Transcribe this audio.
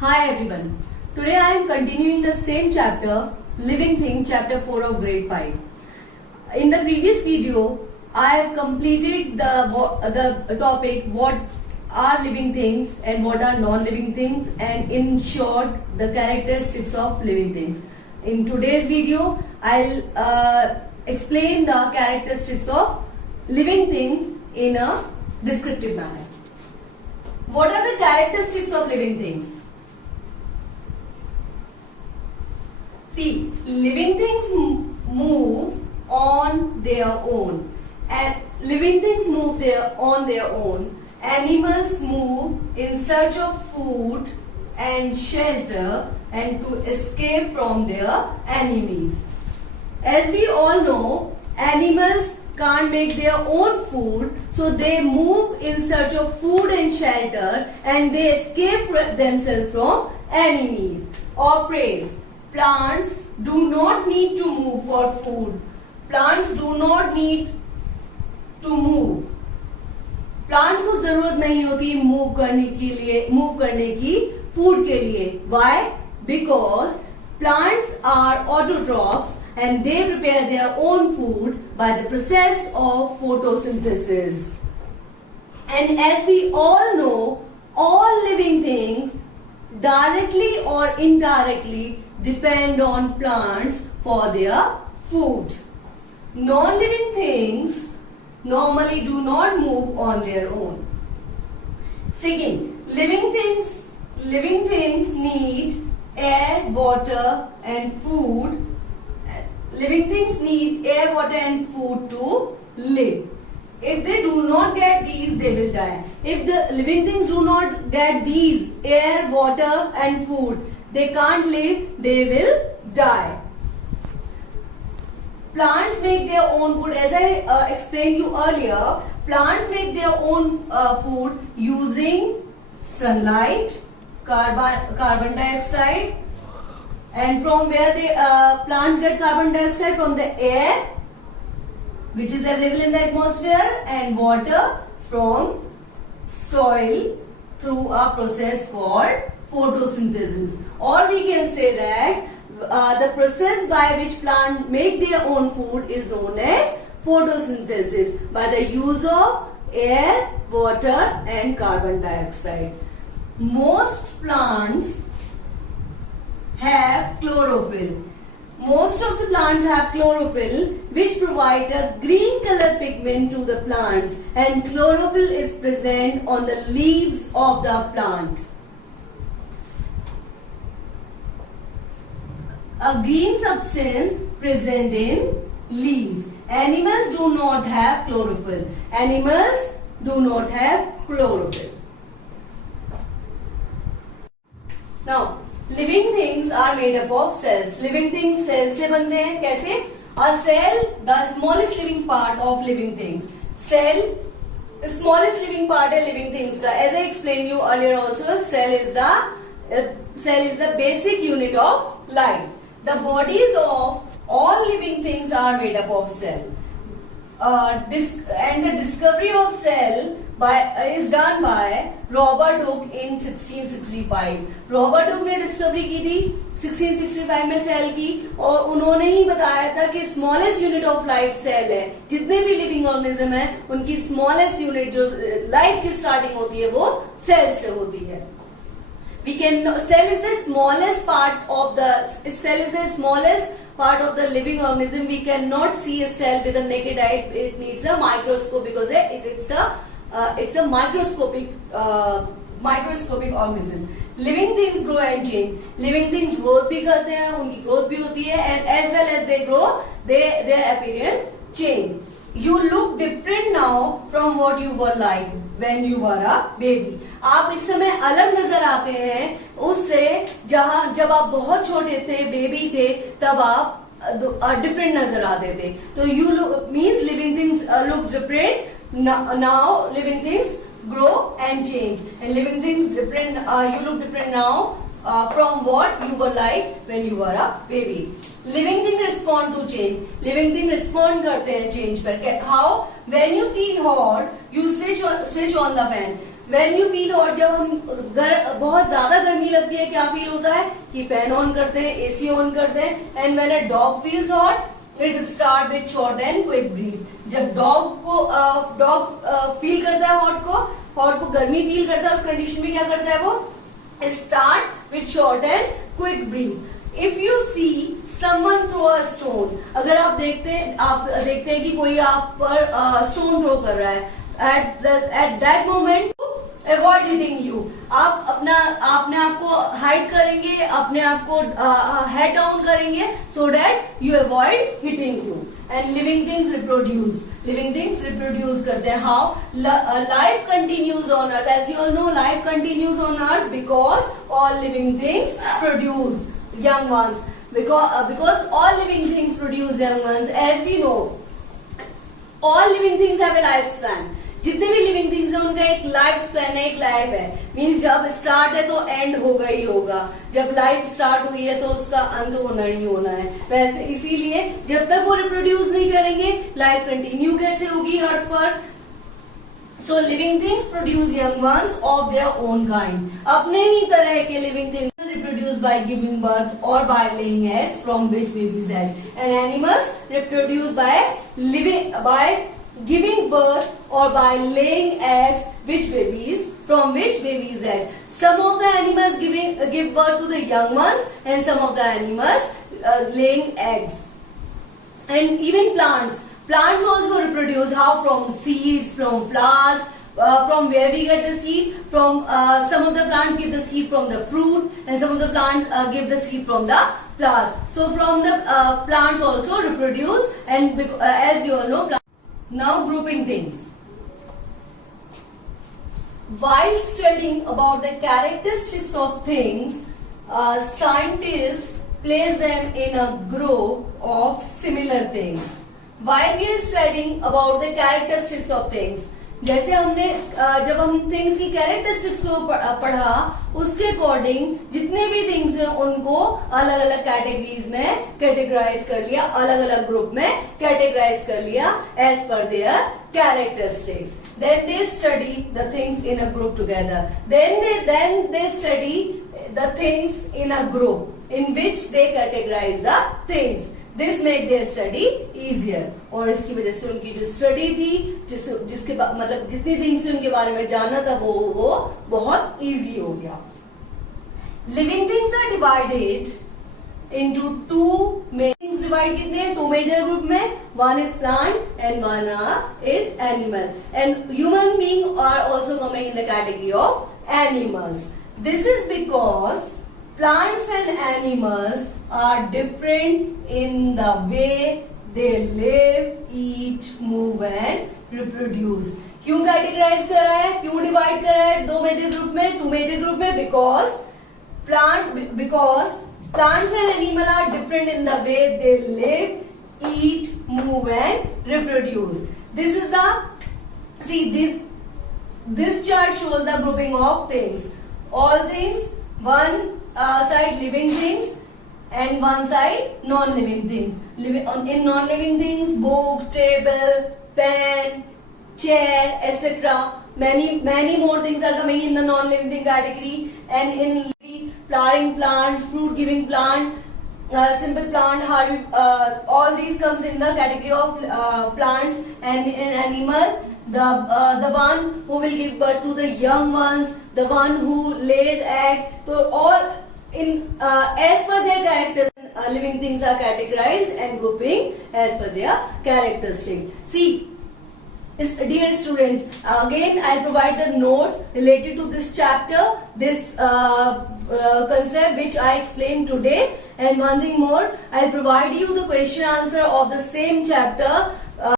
Hi everyone. Today I am continuing the same chapter, Living Things, chapter 4 of grade 5. In the previous video, I have completed the topic what are living things and what are non-living things, and in short the characteristics of living things. In today's video, I'll explain the characteristics of living things in a descriptive manner. What are the characteristics of living things? See, living things move on their own, and living things move on their own. Animals move in search of food and shelter and to escape from their enemies. As we all know, animals can't make their own food, so they move in search of food and shelter, and they escape themselves from enemies or prey. Plants do not need to move for food. Plants do not need to move. Plants को जरूरत नहीं होती move करने की food के लिए. Why? Because plants are autotrophs and they prepare their own food by the process of photosynthesis. And as we all know, all living things directly or indirectly depend on plants for their food. Non-living things normally do not move on their own. Second, living things need air, water and food. Living things need air, water and food to live. If they do not get these, they will die. If the living things do not get these, air, water and food, they can't live, they will die. Plants make their own food. As I explained you earlier, plants make their own food using sunlight, carbon dioxide, and from where plants get carbon dioxide? From the air, which is available in the atmosphere, and water from soil through a process called photosynthesis. Or we can say that the process by which plants make their own food is known as photosynthesis, by the use of air, water and carbon dioxide. Most plants have chlorophyll. Most of the plants have chlorophyll, which provide a green color pigment to the plants, and chlorophyll is present on the leaves of the plant. A green substance present in leaves. Animals do not have chlorophyll. Animals do not have chlorophyll. Now, living things are made up of cells. Living things cells से बनते हैं. कैसे? A cell, the smallest living part of living things. Cell, the smallest living part of living things. As I explained you earlier also, cell is the basic unit of life. The bodies of all living things are made up of cell. And the discovery of cell is done by Robert Hooke in 1665. Robert Hooke ने discovery की थी 1665 में cell की, और उन्होंने ही बताया था कि smallest unit of life cell है. जितने भी लिविंग ऑर्गेनिज्म है उनकी स्मॉलेस्ट यूनिट जो लाइफ की स्टार्टिंग होती है वो सेल से होती है. Cell is the smallest part of the living organism. We cannot see a cell with a naked eye. It needs a microscope because it's a microscopic organism. Living things grow and change. Living things growth भी करते हैं, उनकी growth भी होती है, and as well as they grow, their appearance change. You look different now from what you were like when you were a baby. आप इस समय अलग नजर आते हैं उससे जब आप बहुत छोटे थे, बेबी थे, तब आप डिफरेंट नजर आते थे. तो you look means living things looks different now. Living things grow and change, and living things different. You look different now from what you were like when you were a baby. Living thing respond to change. Living thing respond करते हैं change पर. How? When you feel hot, you switch on the fan. When you feel hot, जब हम बहुत ज्यादा गर्मी लगती है, क्या फील होता है कि फैन ऑन करते हैं, एसी ऑन करते हैं. And when a dog feels hot, it will start with short and quick breath. जब डॉग फील करता है हॉट को गर्मी फील करता है, उस कंडीशन में क्या करता है वो? Start with short and quick breath. If you see someone throw a stone, अगर आप देखते हैं कि कोई आप पर स्टोन थ्रो कर रहा है, at that moment avoid hitting you. आप अपने आप को हाइड करेंगे, अपने आप को हेड डाउन करेंगे, so that you avoid hitting you. And living things reproduce करते हैं. How? Life continues on earth. As you all know, life continues on earth because all living things produce young ones. Because all living things produce young ones. As we know, all living things have a lifespan. जितने भी living things हैं उनका एक life span है, एक life है. Means जब start है तो एंड होगा ही होगा. जब लाइफ स्टार्ट हुई है तो उसका अंत होना ही होना है. वैसे इसीलिए जब तक वो रिप्रोड्यूस नहीं करेंगे, लाइफ कंटिन्यू कैसे होगी अर्थ पर? So living things produce young ones of their own kind. अपने ही तरह के living things reproduce by giving birth or by laying eggs from which babies hatch. And animals reproduce by giving birth or by laying eggs from which babies hatch. Some of the animals give birth to the young ones, and some of the animals laying eggs. And even plants also reproduce. How? From seeds, from flowers. From where we get the seed? From some of the plants give the seed from the fruit, and some of the plants give the seed from the flowers. So from the plants also reproduce, and as you all know, now grouping things. While studying about the characteristics of things, scientists place them in a group of similar things. While we are studying about the characteristics of things, जैसे हमने जब हम things की characteristics को पढ़ा, उसके according जितने भी थिंग्स हैं उनको अलग अलग कैटेगरीज में कैटेगराइज कर लिया, अलग अलग ग्रुप में कैटेगराइज कर लिया as per their characteristics. Then they study the things in a group together. Then they study the things in a group in which they categorize the things. This make their study easier. और इसकी वजह से उनकी जो study थी, जिसके मतलब जितनी थिंग्स उनके बारे में जानना था वो बहुत इजी हो गया. Living things are divided into two main things. Divide कितने हैं? 2 मेजर ग्रुप में. One is plant and one is animal. And human beings are also coming in the category of animals. This is because plants and animals are different in the way they live, eat, move and reproduce. क्यों categorise करा है, क्यों divide करा है 2 major group में, 2 major group में? because plants and animals are different in the way they live, eat, move and reproduce. This chart shows the grouping of things. All things, one side living things and one side non-living things. In non-living things, book, table, pen, chair, etc. Many more things are coming in the non-living thing category. And in flowering plant, fruit giving plant, simple plant, all these comes in the category of plants. And in animal, the one who will give birth to the young ones, the one who lays egg. So all in as per their characters, living things are categorized and grouping as per their characteristics. See, dear students, again I'll provide the notes related to this chapter, this concept which I explained today. And one thing more, I'll provide you the question answer of the same chapter